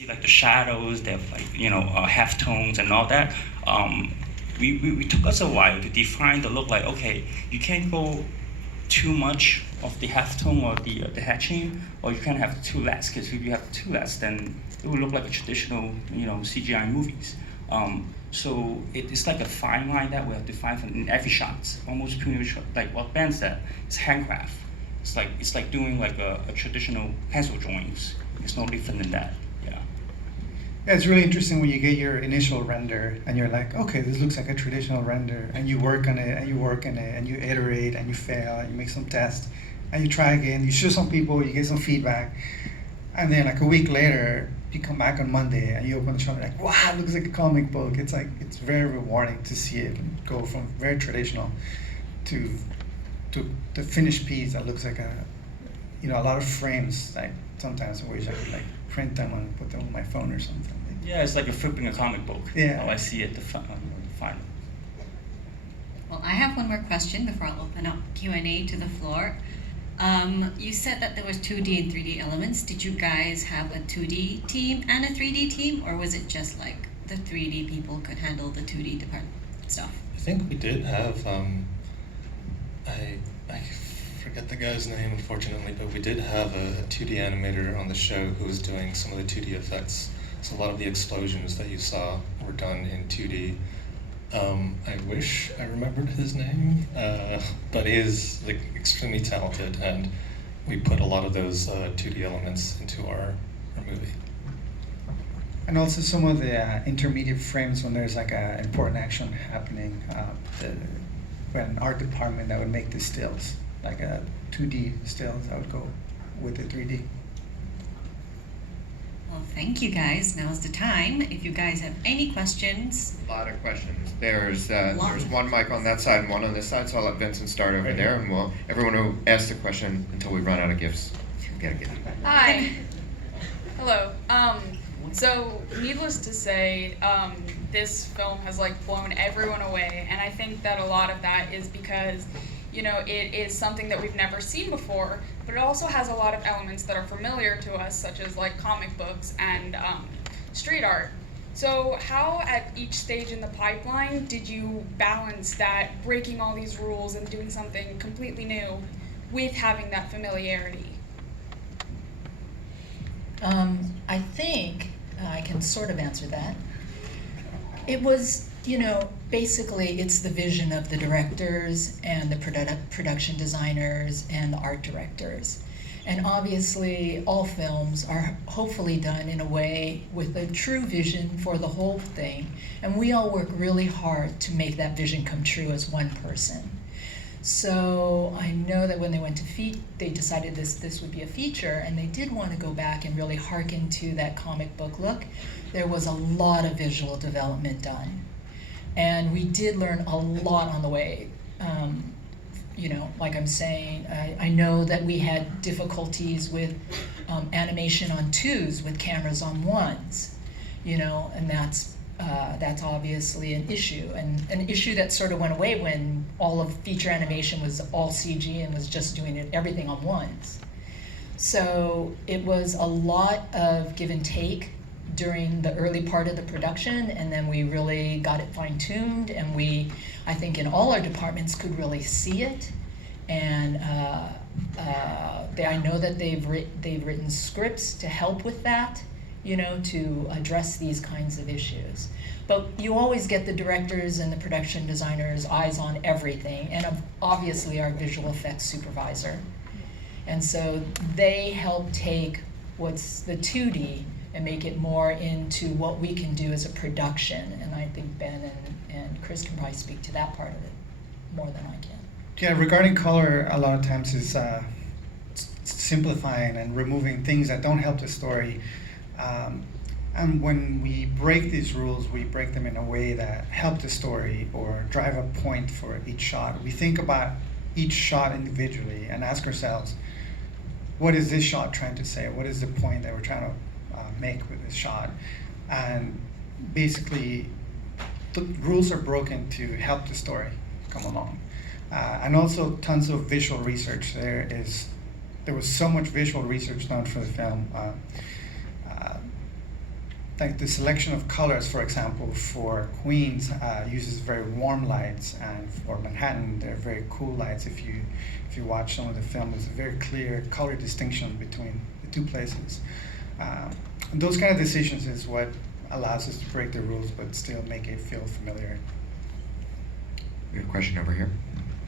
see like the shadows, they have like half tones and all that. We took us a while to define the look. Like, okay, you can't go too much of the halftone or the hatching, or you can't have too less, because if you have too less, then it will look like a traditional CGI movies. So it's like a fine line that we have to find in every shot. Almost pretty much like what Ben said, it's handcraft. It's like doing like a traditional pencil drawings. It's no different than that. Yeah. Yeah, it's really interesting when you get your initial render and you're like, okay, this looks like a traditional render, and you work on it and you work on it and you iterate and you fail and you make some tests and you try again, you show some people, you get some feedback, and then like a week later you come back on Monday and you open the shop and you're like, wow, it looks like a comic book. It's very rewarding to see it go from very traditional to the finished piece that looks like a lot of frames. Like sometimes I wish I could like print them and put them on my phone or something. Yeah, it's like you're flipping a comic book. Yeah. How I see it, the final. Well, I have one more question before I'll open up Q&A to the floor. You said that there was 2D and 3D elements. Did you guys have a 2D team and a 3D team, or was it just like the 3D people could handle the 2D department stuff? I think we did have, I forget the guy's name, unfortunately, but we did have a 2D animator on the show who was doing some of the 2D effects. So a lot of the explosions that you saw were done in 2D. I wish I remembered his name, but he is like extremely talented, and we put a lot of those 2D elements into our movie. And also some of the intermediate frames when there's like an important action happening, when art department that would make the stills, like a 2D stills that would go with the 3D. Well, thank you guys. Now's the time. If you guys have any questions. A lot of questions. There's one mic on that side and one on this side, so I'll let Vincent start over there, and everyone who asks a question until we run out of gifts. Get a gift. Hi. Hello. So needless to say, this film has like blown everyone away, and I think that a lot of that is because it is something that we've never seen before, but it also has a lot of elements that are familiar to us, such as like comic books and street art. So how at each stage in the pipeline did you balance that, breaking all these rules and doing something completely new with having that familiarity? I think I can sort of answer that. It was, basically it's the vision of the directors and the production designers and the art directors. And obviously all films are hopefully done in a way with a true vision for the whole thing. And we all work really hard to make that vision come true as one person. So I know that when they went to they decided this would be a feature, and they did want to go back and really hearken to that comic book look. There was a lot of visual development done. And we did learn a lot on the way. Like I'm saying, I know that we had difficulties with animation on 2s with cameras on 1s, and that's obviously an issue, and an issue that sort of went away when all of feature animation was all CG and was just doing everything on 1s. So it was a lot of give and take during the early part of the production, and then we really got it fine-tuned, and I think in all our departments could really see it, and I know that they've written scripts to help with that, to address these kinds of issues. But you always get the directors and the production designers' eyes on everything, and obviously our visual effects supervisor. And so they help take what's the 2D and make it more into what we can do as a production. And I think Ben and Chris can probably speak to that part of it more than I can. Yeah, regarding color, a lot of times is simplifying and removing things that don't help the story. And when we break these rules, we break them in a way that help the story or drive a point for each shot. We think about each shot individually and ask ourselves, what is this shot trying to say? What is the point that we're trying to make with this shot? And basically, the rules are broken to help the story come along. And also tons of visual research. There was so much visual research done for the film. like the selection of colors, for example, for Queens uses very warm lights, and for Manhattan, they're very cool lights. If you watch some of the film, there's a very clear color distinction between the two places. And those kind of decisions is what allows us to break the rules, but still make it feel familiar. We have a question over here.